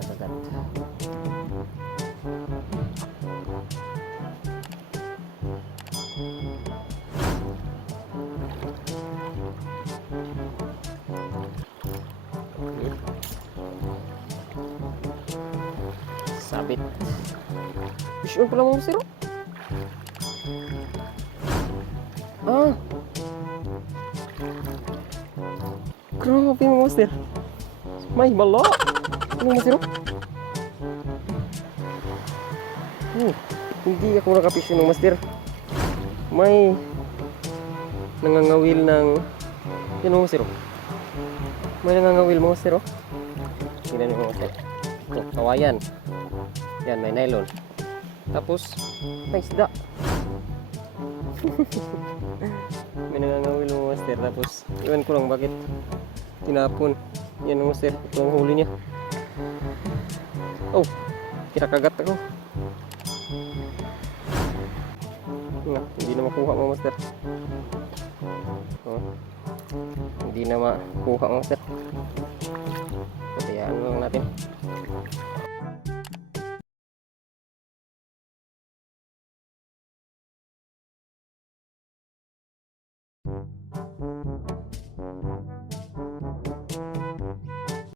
nakakagat. Sabit. Fish on pala mga siro. Ah. Grabe mga master. May bala. Ano mga siro? Hindi ako nakapish ng master. May nangangawil ng yan mga siro. May nangangawil mga siro. Tingnan mo mga master. Ito, kawayan. Yan, may nylon. Tapos, may isda. May nangangawil mga master. Tapos, iwan ko lang bakit tinapon. Yan mga master. Ito ang huli niya. Oh, kinakagat ako. Hindi na makuha mga master. Oh, hindi na makuha mga master. Patayaan lang natin.